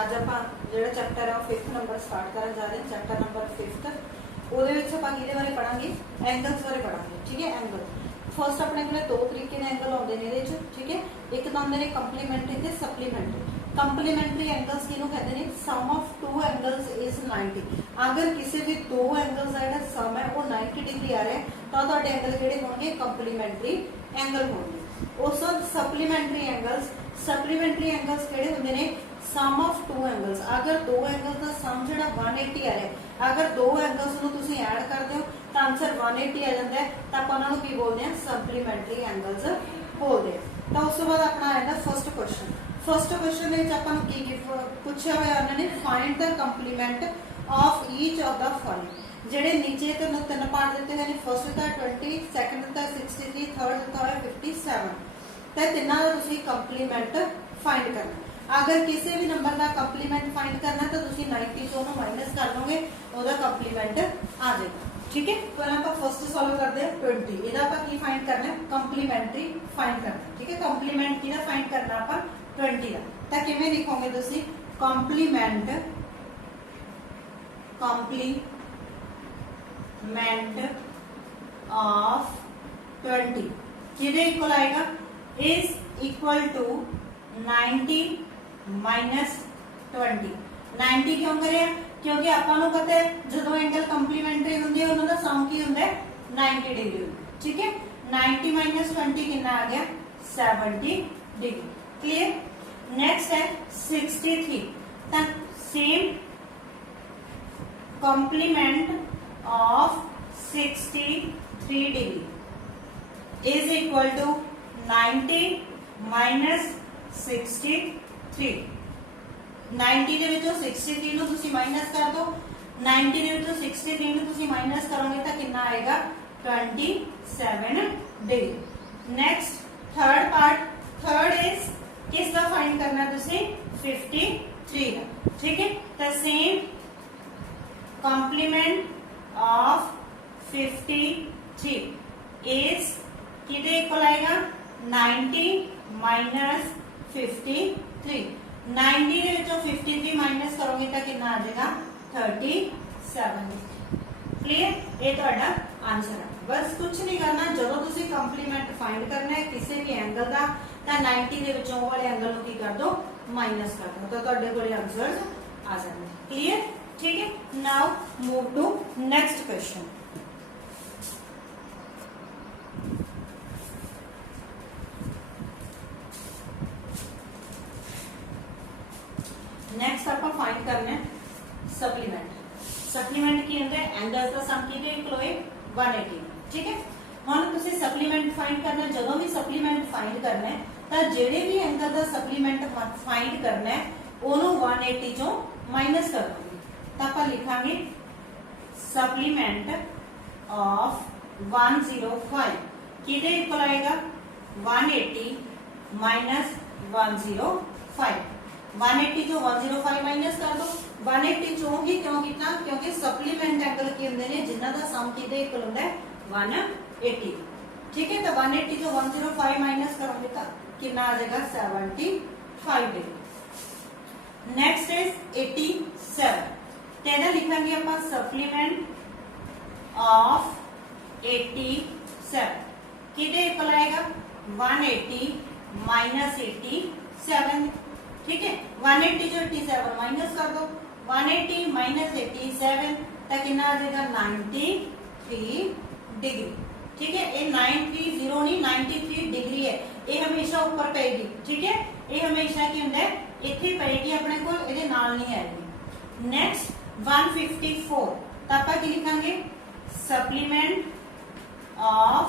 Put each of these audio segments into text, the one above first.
ਅੱਜ ਆਪਾਂ ਜਿਹੜਾ ਚੈप्टर है 5th नंबर स्टार्ट करन जा रहे हैं। चैप्टर नंबर 5th ਉਹਦੇ ਵਿੱਚ ਆਪਾਂ ਕਿਹਦੇ ਬਾਰੇ ਪੜਾਂਗੇ, ਐਂਗਲਸ ਬਾਰੇ ਪੜਾਂਗੇ। ਠੀਕ ਹੈ, ਐਂਗਲ ਫਸਟ ਆਪਣੇ ਕੋਲੇ ਦੋ ਤਰੀਕੇ ਦੇ ਐਂਗਲ ਆਉਂਦੇ ਨੇ ਇਹਦੇ ਵਿੱਚ। ਠੀਕ ਹੈ, ਇੱਕ ਤਾਂ ਹੁੰਦੇ ਨੇ ਕੰਪਲੀਮੈਂਟਰੀ ਤੇ ਸਪਲੀਮੈਂਟਰੀ। ਕੰਪਲੀਮੈਂਟਰੀ ਐਂਗਲਸ ਕਿਹਨੂੰ ਕਹਿੰਦੇ ਨੇ, some of to angles is 90। ਅਗਰ ਕਿਸੇ ਵੀ ਦੋ ਐਂਗਲਸ ਦਾ ਜਿਹੜਾ ਸਮ ਹੈ ਉਹ 90 ਡਿਗਰੀ ਆ ਰਿਹਾ ਤਾਂ ਤੁਹਾਡੇ ਐਂਗਲ ਕਿਹੜੇ ਹੋਣਗੇ, ਕੰਪਲੀਮੈਂਟਰੀ ਐਂਗਲ ਹੋਣਗੇ। ਉਸ ਤੋਂ ਸਪਲੀਮੈਂਟਰੀ ਐਂਗਲਸ ਕਿਹੜੇ ਹੁੰਦੇ ਨੇ, ਸਮ ਆਫ टू एंगल्स। अगर दो एंगल्स का सम जो 180 आ रहा है, अगर दो एंगल्स ਨੂੰ ਤੁਸੀਂ ਐਡ ਕਰਦੇ ਹੋ ਤਾਂ ਆਨਸਰ 180 ਆ ਜਾਂਦਾ ਹੈ, ਤਾਂ ਆਪਾਂ ਉਹਨਾਂ ਨੂੰ ਕੀ ਬੋਲਦੇ ਆ, ਸਪਲੀਮੈਂਟਰੀ ਐਂਗਲਸ ਬੋਲਦੇ ਆ। ਤਾਂ ਉਸ ਤੋਂ ਬਾਅਦ ਆਪਣਾ ਆਇਆ ਫਸਟ ਕੁਐਸਚਨ। ਫਸਟ ਕੁਐਸਚਨ ਦੇ ਵਿੱਚ ਆਪਾਂ ਨੂੰ ਕੀ ਪੁੱਛਿਆ ਹੋਇਆ ਉਹਨਾਂ ਨੇ, find the complement of each of the following. ਜਿਹੜੇ ਨੀਚੇ ਤੁਹਾਨੂੰ ਤਿੰਨ ਪਾਰਟ ਦਿੱਤੇ ਹੋਏ ਨੇ, ਫਸਟ ਦਾ 20, ਸੈਕੰਡ ਦਾ 63, ਥਰਡ ਦਾ 57। ਤੇ ਤਿੰਨਾਂ ਦਾ ਤੁਸੀਂ ਕੰਪਲੀਮੈਂਟ फाइंड करना। अगर किसी भी नंबर का कंप्लीमेंट फाइंड करना तो तुसी 90 चों माइनस कर लोगे, ओदा कंप्लीमेंट आ जाएगा। ठीक है, तो आप फर्स्ट सॉल्व करते हैं 20। ਇਹਦਾ ਆਪਾਂ ਕੀ फाइंड करना है, कंप्लीमेंट्री फाइंड करना। ठीक है, कंप्लीमेंट किहदा फाइंड करना ਆਪਾਂ 20 ਦਾ। ਤਾਂ ਕਿਵੇਂ ਲਿਖੋਗੇ ਤੁਸੀਂ, कंप्लीमेंट ऑफ 20 किहदे इक्वल आएगा, इज इक्वल टू 90 माइनस 20। 90 क्यों करे, क्योंकि आपां नूं पता है जदों एंगल कंप्लीमेंटरी हुंदे उन्हां दा सम की हुंदा है 90 डिग्री। ठीक है, 90 माइनस 20 कितना आ गया, 70 डिग्री। क्लियर। नेक्स्ट है 63। ता same complement of 63 degree is equal to 90 minus 63। 90 ਦੇ ਵਿੱਚੋਂ 63 ਨੂੰ ਤੁਸੀਂ ਮਾਈਨਸ ਕਰ ਦਿਓ, 90 ਦੇ ਵਿੱਚੋਂ 63 ਨੂੰ ਤੁਸੀਂ ਮਾਈਨਸ ਕਰੋਗੇ ਤਾਂ ਕਿੰਨਾ ਆਏਗਾ, 27 degree. Next third part, third is किस का फाइंड करना है तुसी, 53 का। ठीक है, तो सेम कंप्लीमेंट ऑफ 53 इज किधे इक्वल आएगा, 90 माइनस 53। 90 ਦੇ ਵਿੱਚੋਂ 53 ਮਾਈਨਸ ਕਰੋਗੇ ਤਾਂ ਕਿੰਨਾ ਆ ਜਾਏਗਾ, 37। ਕਲੀਅਰ, ਇਹ ਤੁਹਾਡਾ ਆਨਸਰ ਹੈ। ਬਸ ਕੁਝ ਨਹੀਂ ਕਰਨਾ, ਜਦੋਂ ਤੁਸੀਂ ਕੰਪਲੀਮੈਂਟ ਫਾਈਂਡ ਕਰਨਾ ਹੈ ਕਿਸੇ ਵੀ ਐਂਗਲ ਦਾ ਤਾਂ 90 ਦੇ ਵਿੱਚੋਂ ਉਹ ਵਾਲੇ ਐਂਗਲ ਨੂੰ ਕੀ ਕਰ ਦੋ, ਮਾਈਨਸ ਕਰ ਦੋ, ਤਾਂ ਤੁਹਾਡੇ ਕੋਲੇ ਆਨਸਰਸ ਆ ਜਾਣਗੇ। ਕਲੀਅਰ। ਠੀਕ ਹੈ, now move to next question. Next आप फाइंड करना है सप्लीमेंट। सप्लीमेंट की होता है, एंगल्स का सम किहदे इक्वल होए, 180। ठीक है, हुण तुसीं सप्लीमेंट फाइंड करना, जदों भी सप्लीमेंट फाइंड करना है तो जिहड़े भी एंगल का सप्लीमेंट फाइंड करना है उहनूं 180 चों माइनस कर दोगे। तो आपां लिखांगे सप्लीमेंट ऑफ 105 किहदे इक्वल आएगा, 180 माइनस 105। 180 चो 105 माइनस कर दो, 180 चो ही क्यों कितना, क्योंकि सप्लीमेंट एंगल की होंदे ने जिन्हां दा सम किहदे इक्वल होंदा है, 180। ठीक है, तो 180 चो 105 माइनस करोगे तो कितना आ जाएगा, 75 डिग्री। Next is 87। तेरा लिखेंगे अपन सप्लीमेंट ऑफ 87 किहदे इक्वल आएगा, 180 माइनस 87। ठीक है, 180 जो 87 माइनस कर दो, 180 माइनस 87 तक कितना आ जाएगा, 93 डिग्री। ठीक है, ये 93 नहीं 93 डिग्री है, ये हमेशा ऊपर पेगी। ठीक है, ये हमेशा की होंदा है इत्थे पेगी, अपने को इहदे नाल नहीं आएगी। नेक्स्ट 154 तो आप की लिखांगे, supplement of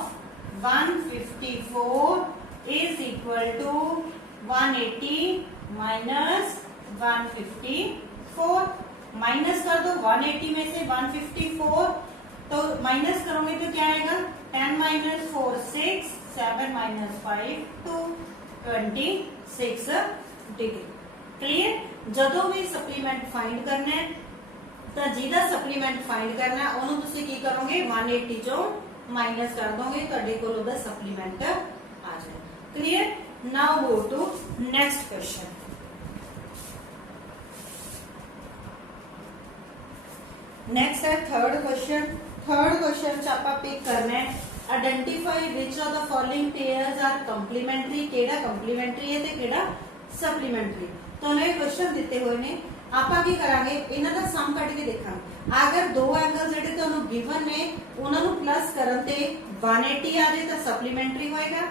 154 is equal to 180 minus 154। Minus कर दो 180 में से 154, तो माइनस करोगे तो क्या आएगा, 10 माइनस 4 6, 7 माइनस 5 2, 26 डिग्री। क्लियर। जदों भी सप्लीमेंट फाइंड करना है तो जिहदा सप्लीमेंट फाइंड करना है उन्होंने तुसीं की करोगे, 180 चों माइनस कर दोगे, तुहाडे कोल उहदा सप्लीमेंट आ जाएगा। Clear. Now go to next question. Next है थर्ड क्वेश्चन। थर्ड क्वेश्चन च आपां पिक करना है identify which of the following pairs are complementary, केड़ा कंप्लीमेंट्री है ते केड़ा सप्लीमेंट्री। तो ये क्वेश्चन दिते हुए ने आपां की करांगे इन्हां दा सम कट के देखांगे। अगर दो एंगल जिहड़े तुहानूं गिवन ने उन्हां नूं प्लस करन ते 180 आ जाए तो सप्लीमेंट्री होएगा,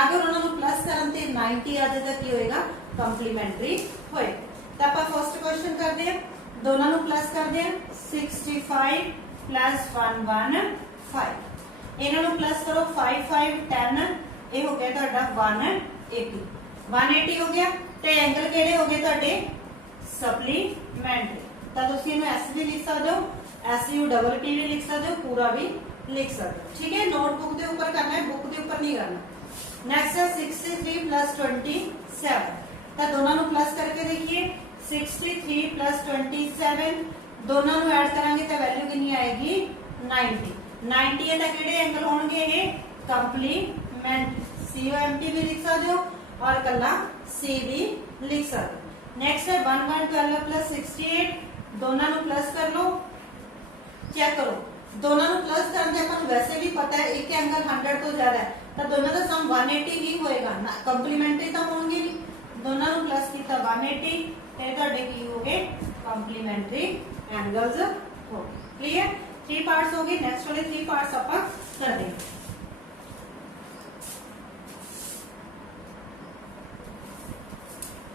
अगर उन्हां नूं प्लस करन ते 90 आ जाए तो की होएगा कंप्लीमेंट्री होएगा। तो आपां फर्स्ट क्वेश्चन करदे हां, दोनों नूं प्लस करदे हां 65 प्लस 115, इन्हां नूं प्लस करो 5 5 10, ये हो गया तुहाडा 180, 180 हो गया ते एंगल केड़े हो गए तुहाडे सप्लीमेंट्री। तो तुसीं इहनूं एस भी लिख सकदे हो, SU डबल P भी लिख सकदे हो, पूरा भी लिख सकते हो। ठीक है, नोटबुक के ऊपर करना है, बुक के ऊपर नहीं करना। नेक्स्ट है 63 प्लस 27, तो दोनों नूं प्लस करके देखिए 63 प्लस 27, दोनों नूं ऐड करांगे तो वैल्यू कितनी आएगी 90। 90 है तो किहड़े एंगल होणगे ये कंप्लीमेंट, COMT भी लिख सकते हो और कला C भी लिख सकते हो। नेक्स्ट है 1112 प्लस 68, दोनों नूं प्लस कर लो, चेक करो दोनों नूं प्लस करते अपन वैसे भी पता है एक एंगल 100 तो ज्यादा है तो दोनों का सम 180 ही होएगा ना, कंप्लीमेंट्री तो होंगे नहीं। दोनों नूं प्लस किया 180 ते तुहाडे की हो गए कंप्लीमेंट्री एंगल्स हो गए। क्लियर, 3 पार्ट्स हो गए। नेक्स्ट वाले 3 पार्ट्स अपन कर देंगे।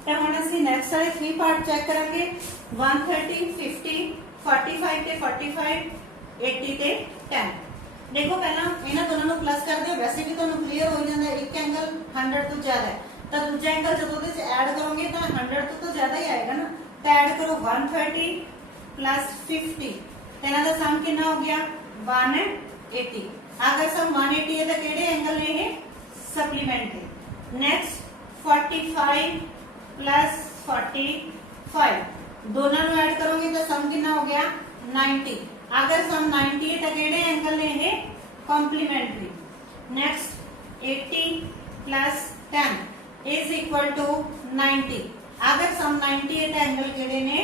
तो हम असं नेक्स्ट वाले 3 पार्ट चेक करेंगे 130 50 45 ते 45 80 ते 10। देखो पहला इन्हां दोनों नूं प्लस कर दियो, वैसे भी तुहानूं क्लियर हो जांदा है एक एंगल 100 तो ज्यादा है तो दूसरा एंगल जब ਉਹਦੇ ਚ ऐड करोगे तो 100 तो ज्यादा ही आएगा ना। तो ऐड करो 130 प्लस 50 तो इन्हां दा सम कितना हो गया 180। अगर सम 180 है तो किहड़े एंगल ने ये सप्लीमेंट्री। नेक्स्ट 45 प्लस 45, दोनों नूं ऐड करोगे तो सम कितना हो गया 90। अगर सम 90 है तो किहड़े एंगल ने ये complementary. Next 80 plus 10 is equal to 90, अगर सम 90 है तो एंगल किहड़े ने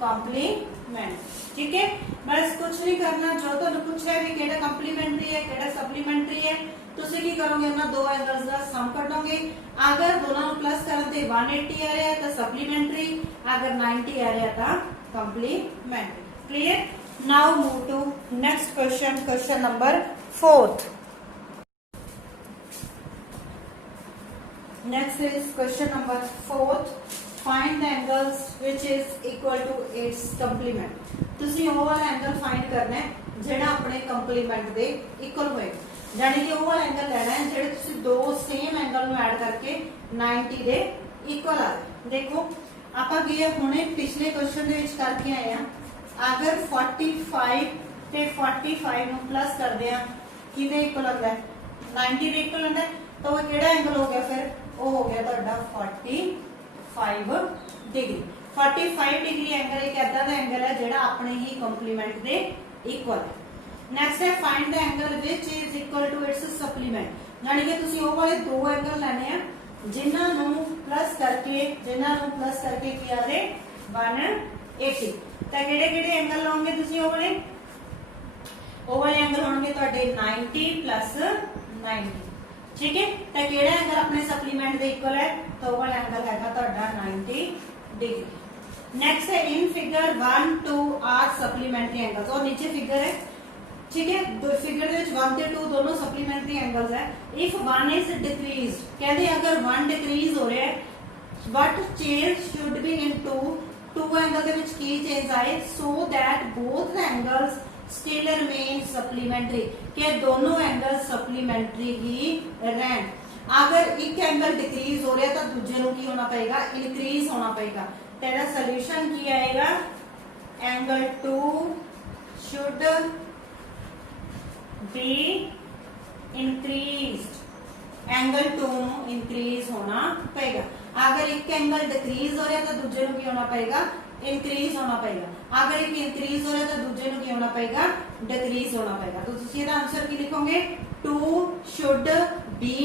कंप्लीमेंट। ठीक है, बस कुछ नहीं करना, जो तुहानूं पूछा है भी किहड़ा कंप्लीमेंट्री है किहड़ा सप्लीमेंट्री है तुसीं की करोगे उन्हां दो एंगल्स का सम कढोगे। अगर दोनों नूं प्लस करन ते 180 आ रहा है तो सप्लीमेंट्री, अगर 90 आ रहा है तो complementary. Clear, now move to next question, question number 4th। Next is question number 4th. Find the angles which is equal to its complement. तुसी वो वाला एंगल फाइंड करना है जेड़ा अपने कंप्लीमेंट दे इक्वल होए, यानी कि वो वाला एंगल लेना है जेड़े तुसी दो सेम एंगल नु ऐड करके 90 दे इक्वल आ जाए। देखो आपा गए हुणे पिछले क्वेश्चन दे विच करके आए हैं, अगर 45 ते 45 नु प्लस करदे आ किदे इक्वल आंदा है 90 दे इक्वल आंदा है, तो वो केड़ा एंगल हो गया फिर वो हो गया ਤੁਹਾਡਾ 45 डिग्री। 45 डिग्री एंगल एक ऐसा दा एंगल है जेड़ा अपने ही कंप्लीमेंट दे इक्वल है। नेक्स्ट है find the angle which is equal to its supplement, यानी कि तुसी वो वाले दो एंगल लेने हैं जिन्हां नूं प्लस करके किया दे 180। तो किहड़े-किहड़े एंगल लाओगे तुसी वो वाले एंगल होंगे ਤੁਹਾਡੇ 90 प्लस 90। ठीक है, तो केड़ा एंगल अपने सप्लीमेंट दे इक्वल है तो वो वाला एंगल हैगा ਤੁਹਾਡਾ 90 डिग्री। नेक्स्ट है in figure 1 2 are supplementary angles, और नीचे फिगर है। ठीक है, फिगर दे विच 1 ते 2 दोनों सप्लीमेंट्री एंगल्स है। इफ 1 इज डिक्रीज, कहते अगर 1 डिक्रीज हो रहा है but change should be in 2 angle they which की चेंज आए so that both angles still remain supplementary, के दोनों एंगल सप्लीमेंट्री ही रहन। अगर एक एंगल डिक्रीज हो रहा है तो दूसरे को की होना पड़ेगा इंक्रीज होना पड़ेगा। तेरा सोल्यूशन की आएगा angle 2 should be increased, angle 2 increase होना पड़ेगा। अगर एक एंगल डिक्रीज हो रहा है तो दूसरे को की होना पड़ेगा इंक्रीज होना पड़ेगा। अगर एक इंक्रीज हो रहा है तो दूसरे को क्या होना पड़ेगा डिक्रीज होना पड़ेगा। तो तुम आंसर की लिखोगे 2 शुड बी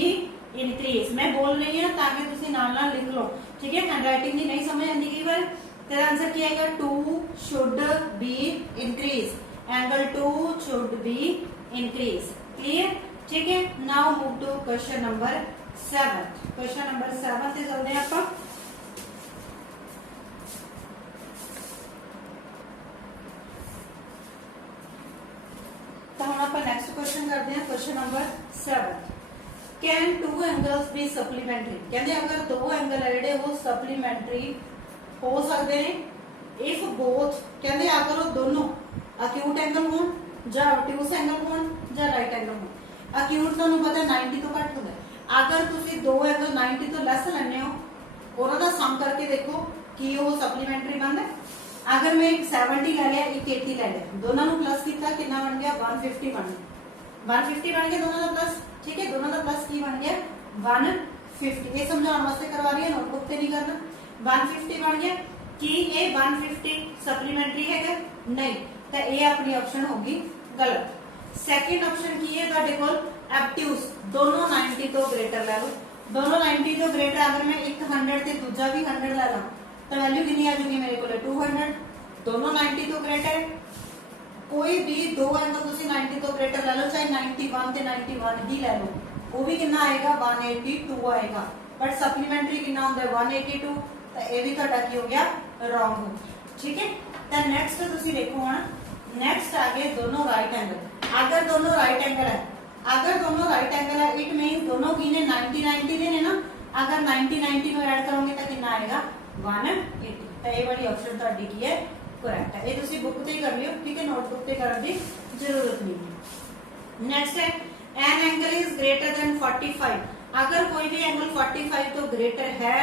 इंक्रीज। मैं बोल रही हूं ताकि तुम नाल नाल लिख लो। ठीक है, हैंडराइटिंग दी नहीं समझ आती कई बार तेरा आंसर क्या आएगा, 2 should be increase, angle 2 should be increase. Clear, ठीक है। Now move to question number 7। Question number 7 से चलते हैं आप। तो हम आप नेक्स्ट क्वेश्चन करते हैं, question number 7। Can 2 angles be supplementary, कहते अगर 2 एंगल है जेडे वो सप्लीमेंटरी हो सकते हैं इफ बोथ, कहते अगर वो दोनों अक्यूट एंगल होन या ऑब्ट्यूस एंगल होन या राइट एंगल होन। अक्यूट तुहानू पता 90 तो घट होंदा, अगर तुसी 2 एंगल 90 तो लैस लैने हो उन्हां दा सम करके देखो कि वो सप्लीमेंटरी बनदा। अगर मैं एक 70 ले लिया, एक 80 ले लिया, दोनों को प्लस किया, कितना बन गया, 150 बन गया। 150 बन गया दोनों का प्लस, ठीक है। दोनों का प्लस की बन गया 150। ये समझाने वास्ते करवा रही है, नोटबुक पे नहीं करना। 150 बन गया कि ये 150 सप्लीमेंटरी है नहीं, तो ये अपनी ऑप्शन होगी गलत। सेकंड ऑप्शन की है तुहाडे कोल ऑब्ट्यूस, दोनों 90 तो ग्रेटर ले लो। दोनों 90 तो ग्रेटर, अगर मैं एक 100 ते दूजा भी 100 ले ला तो वैल्यू कितनी आ जाएगी मेरे को, 200। दोनों 90 तो ग्रेटर है, कोई भी 2 एंगल तुसी 90 तो ग्रेटर ले लो, चाहे 91 ते 91 ही ले लो, वो भी कितना आएगा, 182 आएगा। बट सप्लीमेंटरी कितना होता है, 182, तो ये भी तुहाडा की हो गया, रॉन्ग हो गया, ठीक है। तो नेक्स्ट तुसी देखो हुण, नेक्स्ट आ गए दोनों राइट एंगल। अगर दोनों राइट एंगल है, अगर दोनों राइट एंगल है, इट मीन दोनों की ने 90 दे ने ना, अगर 90 को ऐड करोगे तो कितना आएगा, 180। तो ये वाली ऑप्शन तुहाडी की है, करेक्ट है। ये तुसी बुक ते कर लियो, ठीक है, नोटबुक पे करने की जरूरत नहीं है। नेक्स्ट है an angle is greater than 45, अगर कोई भी एंगल 45 तो ग्रेटर है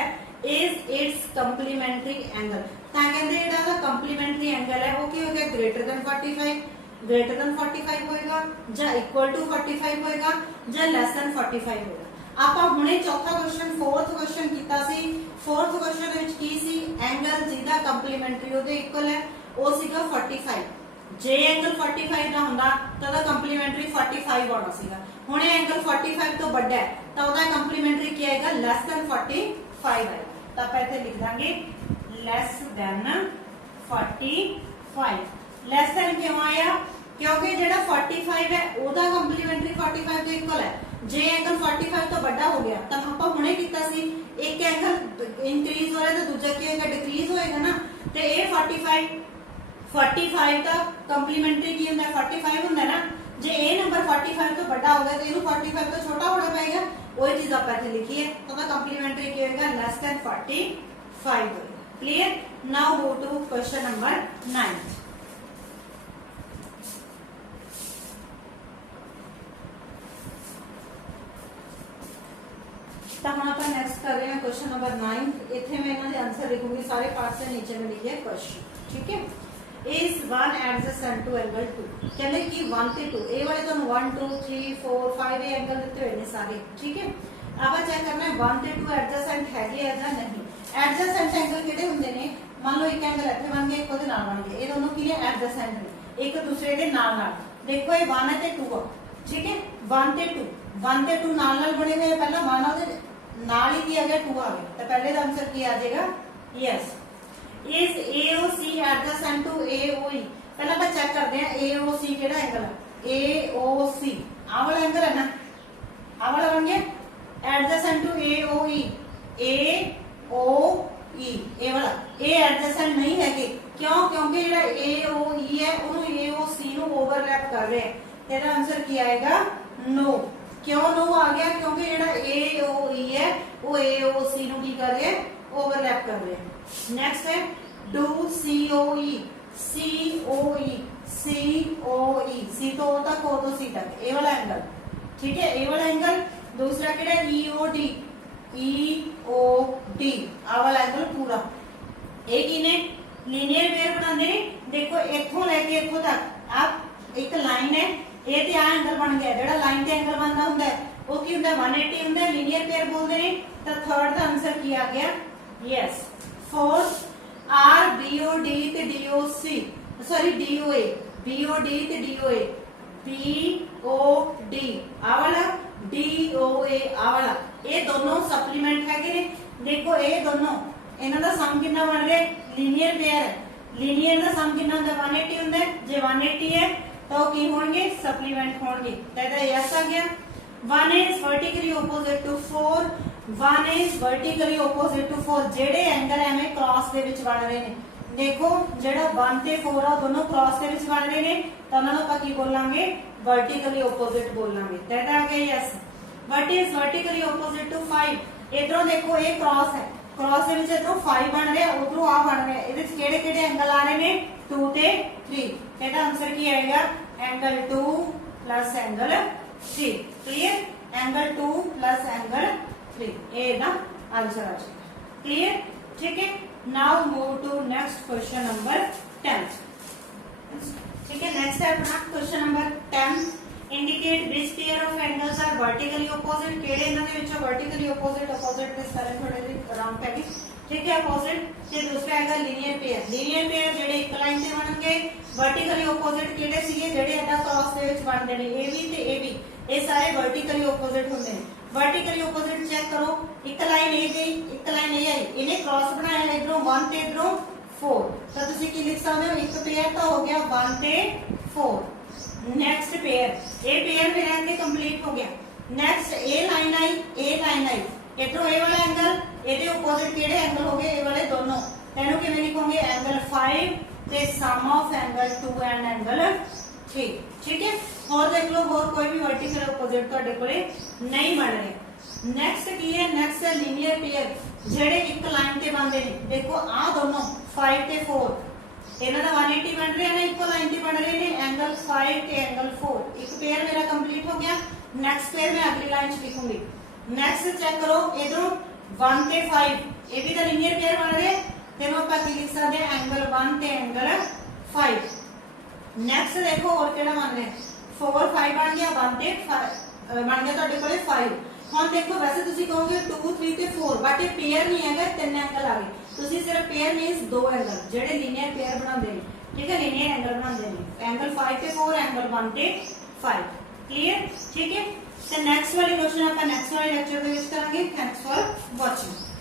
इज इट्स कंप्लीमेंट्री एंगल। तो कहते हैं जेड़ा कंप्लीमेंट्री एंगल है वो की हो गया, ग्रेटर देन 45, ग्रेटर देन 45 होएगा, या इक्वल टू 45 होएगा, या लेस देन 45 होएगा। आप हुणे चौथा क्वेश्चन, फोर्थ क्वेश्चन कीता सी। फोर्थ क्वेश्चन विच की सी, एंगल जिहदा कंप्लीमेंट्री ओदे इक्वल है वो सीगा 45। जे एंगल 45 दा हुंदा तो ओदा कंप्लीमेंट्री 45 आना सीगा। हुणे एंगल 45 तो बड़ा है तो ओदा कंप्लीमेंट्री क्या आएगा, लेस देन 45 आएगा। तो आप इत्थे लिख Dange less than 45। Less than क्यों आया, क्योंकि जेड़ा 45 है ओदा कंप्लीमेंट्री 45 के इक्वल है। जे एंगल 45 तो बड़ा हो गया, तो आप हुणे कीता सी, एक एंगल इंक्रीज हो रहा है तो दूजा की होएगा, डिक्रीज होएगा ना। तो ये 45 का कंप्लीमेंट्री की हुंदा, 45 हुंदा ना। जे ए नंबर 45 तो बड़ा हो गया तो इनू 45 तो छोटा होना पड़ेगा, वही चीज आप इत्थे लिखी है। तो कंप्लीमेंट्री की होएगा लेस देन 45 होएगा। Clear, now go to question number 9। तो हम आप नेक्स्ट कर रहे हैं क्वेश्चन नंबर 9। इतने मैं इन्होंने आंसर लिखूंगी, सारे पार्ट से नीचे में लिखे क्वेश्चन, ठीक है। इज 1 एडजेसेंट टू एंगल 2, कहते कि 1 ते 2, ए वाले तो 1 2 3 4 5 ये एंगल दिते हुए ने सारे, ठीक है। अब चेक करना है 1 ते 2 एडजेसेंट है या नहीं। एडजेसेंट एंगल किहड़े हुंदे ने, मान लो एक एंगल इत्थे बन गया, एक ओदे नाल बन गया, ये दोनों की ने एडजेसेंट ने, एक दूसरे दे नाल नाल। देखो ये 1 है ते 2 है, ठीक है। 1 ते 2 नाल नाल बने हुए, पहला 1 ओदे नाल ही की आ गया, 2 आ गया, तो पहले का आंसर की आ जाएगा, yes. Is AOC adjacent to AOE, पहले ਆਪਾਂ चेक करते हैं AOC केड़ा एंगल है, AOC आ वाला एंगल है ना, आ वाला बन गया। एडजेसेंट टू AOE, AOE ए वाला, ए एडजेसेंट नहीं है कि क्यों, क्योंकि जेड़ा AOE है उन्होंने AOC नु ओवरलैप कर रहे हैं। तेरा आंसर क्या आएगा, नो। क्यों नो आ गया, क्योंकि जेड़ा AOE है वो AOC नु की कर रहे हैं, ओवरलैप कर रहे हैं। नेक्स्ट है do COE, COE, COE, C तो O तक, O तो C तक, ए वाला एंगल, ठीक है, ए वाला एंगल। दूसरा केड़ा EOD, EOD आ वाला एंगल पूरा। ये किने लीनियर पेयर बनाते ने, देखो इथों लेके इथों तक आप एक लाइन है, ये ते आ एंगल बन गया। जेड़ा लाइन ते एंगल बनदा हुंदा है वो की हुंदा 180 हुंदा है, लीनियर पेयर बोलदे ने। तो थर्ड दा आंसर की आ गया, यस। फोर्थ आर BOD ते DOC, सॉरी DOA, BOD ते DOA, BOD आ वाला, DOA आ वाला, ये दोनों सप्लीमेंट है कि नहीं। देखो ये दोनों इन्हां दा सम कितना बन रहा है लीनियर पेयर है लीनियर दा सम कितना होंदा 180 होंदा है जे 180 है तो की होणगे सप्लीमेंट होणगे तो ਇਹਦਾ यस आ गया 1 is vertically opposite to 4 1 is vertically opposite to 4 ਜਿਹੜੇ एंगल ਐਵੇਂ क्रॉस ਦੇ ਵਿੱਚ ਬਣ ਰਹੇ ਨੇ देखो ਜਿਹੜਾ 1 ਤੇ 4 ਆ ਦੋਨੋਂ क्रॉस ਦੇ ਵਿੱਚ ਬਣ ਰਹੇ ਨੇ ਤਾਂ ਉਹਨਾਂ ਨੂੰ ਆਪਾਂ ਕੀ ਬੋਲਾਂਗੇ vertically opposite ਬੋਲਾਂਗੇ तो ਇਹਦਾ ਆ ਗਿਆ yes what is vertically opposite to 5 ਇਧਰੋਂ ਦੇਖੋ ਇਹ क्रॉस है क्रॉस ਦੇ ਵਿੱਚ ਇਧਰੋਂ 5 ਬਣ ਰਿਹਾ ਉਧਰੋਂ ਆ ਬਣ ਰਿਹਾ ਇਹਦੇ ਵਿੱਚ ਕਿਹੜੇ ਕਿਹੜੇ ਐਂਗਲ ਆ ਰਹੇ ਨੇ 2 ਤੇ 3 ਇਹਦਾ ਆਨਸਰ ਕੀ ਆਏਗਾ angle 2 plus angle 3 clear angle 2 plus angle 3 ये ना आंसर आ जाएगा क्लियर ठीक है now move to next question number 10 ठीक है नेक्स्ट है अपना question number 10 indicate which pair of angles are vertically opposite ਕਿਹੜੇ ਇਹਨਾਂ ਦੇ ਵਿੱਚੋਂ vertically opposite ਦੇ ਸਾਰੇ ਥੋੜੇ ਜਿਹੇ ਰੰਗ ਪੈ ਗਏ ठीक है opposite ਤੇ ਦੂਸਰਾ ਹੈਗਾ ਲੀਨੀਅਰ ਪੇਅਰ ਜਿਹੜੇ ਇੱਕ ਲਾਈਨ ਤੇ ਬਣਨਗੇ vertically opposite ਕਿਹੜੇ ਸੀਗੇ ਜਿਹੜੇ ਇਹਦਾ ਕ੍ਰਾਸ ਦੇ ਵਿੱਚ ਬਣਦੇ ਨੇ AB ਤੇ AB ਇਹ ਸਾਰੇ vertically opposite ਹੁੰਦੇ ਨੇ vertically opposite ਚੈੱਕ ਕਰੋ ਇੱਕ ਲਾਈਨ ਇਹ ਗਈ ਇੱਕ ਲਾਈਨ ਇਹ ਆਈ ਇਹਨੇ ਕ੍ਰਾਸ ਬਣਾਇਆ ਇਧਰੋਂ 1 ਤੇ ਇਧਰੋਂ 4 ਤਾਂ ਤੁਸੀਂ ਕੀ ਲਿਖ ਸਕਦੇ ਹੋ ਇੱਕ ਪੇਅਰ ਤਾਂ ਹੋ ਗਿਆ 1 ਤੇ 4 नेक्स्ट पेयर ए पेयर मेरा इनके कंप्लीट हो गया नेक्स्ट ए लाइन आई इधरों ए वाला एंगल ਇਹਦੇ opposite ਕਿਹੜੇ ਐਂਗਲ ਹੋ ਗਏ ਇਹ ਵਾਲੇ ਦੋਨੋਂ ਇਹਨੂੰ ਕਿਵੇਂ ਲਿਖੋਗੇ ਐਂਗਲ 5 ਤੇ some of angle 2 and angle 3 ਠੀਕ ਹੈ ਹੋਰ ਦੇਖ ਲਓ ਹੋਰ ਕੋਈ ਵੀ ਵਰਟੀਕਲ opposite ਤੁਹਾਡੇ ਕੋਲੇ ਨਹੀਂ ਬਣ ਰਿਹਾ ਨੈਕਸਟ ਕੀ ਹੈ ਨੈਕਸਟ ਹੈ ਲੀਨੀਅਰ ਪੇਅਰ ਜਿਹੜੇ ਇੱਕ ਲਾਈਨ ਤੇ ਬਣਦੇ ਨੇ ਦੇਖੋ ਆਹ ਦੋਨੋਂ 5 ਤੇ 4 ਇਹਨਾਂ ਦਾ 180 ਬਣ ਰਿਹਾ ਨੇ ਇੱਕੋ ਲਾਈਨ ਤੇ ਬਣ ਰਹੇ ਨੇ एंगल 5 ਤੇ एंगल 4 ਇੱਕ ਪੇਅਰ ਮੇਰਾ ਕੰਪਲੀਟ ਹੋ ਗਿਆ ਨੈਕਸਟ ਪੇਅਰ ਮੈਂ ਅਗਲੀ ਲਾਈਨ 'ਚ ਲਿਖੂੰਗੀ ਨੈਕਸਟ ਚੈੱਕ ਕਰੋ ਇਧਰੋਂ 1 ਤੇ 5 ਇਹ ਵੀ ਤਾਂ ਲੀਨੀਅਰ ਪੇਅਰ ਬਣ ਰਹੇ ਤੇ ਨੂੰ ਆਪਾਂ ਕੀ ਲਿਖ ਸਕਦੇ ਹਾਂ एंगल 1 ਤੇ एंगल 5 ਨੈਕਸਟ ਦੇਖੋ ਹੋਰ ਕਿਹੜਾ ਬਣ ਰਿਹਾ 4 5 ਬਣ ਗਿਆ 1 ਤੇ ਬਣ ਗਿਆ ਤੁਹਾਡੇ ਕੋਲੇ 5 ਹੁਣ ਦੇਖੋ ਵੈਸੇ ਤੁਸੀਂ ਕਹੋਗੇ 2 3 ਤੇ 4 ਬਟ ਇਹ ਪੇਅਰ ਨਹੀਂ ਹੈਗਾ ਤਿੰਨ ਐਂਗਲ ਆ ਗਏ ਤੁਸੀਂ ਸਿਰਫ ਪੇਅਰ ਮੀਨਸ ਦੋ ਐਂਗਲ ਜਿਹੜੇ ਲੀਨੀਅਰ ਪੇਅਰ ਬਣਾਉਂਦੇ ਨੇ ਠੀਕ ਹੈ ਲੀਨੀਅਰ ਐਂਗਲ ਬਣਾਉਂਦੇ ਨੇ ਐਂਗਲ 5 ਤੇ 4 ਐਂਗਲ 1 ਤੇ 5 ਕਲੀਅਰ ਠੀਕ ਹੈ ਤੇ ਨੈਕਸਟ ਵਾਲੀ ਕੁਐਸਚਨ ਆਪਾਂ ਨੈਕਸਟ ਵਾਲੇ ਲੈਕਚਰ ਦੇ ਵਿੱਚ ਕਰਾਂਗੇ ਥੈਂਕਸ ਫॉर ਵਾਚਿੰਗ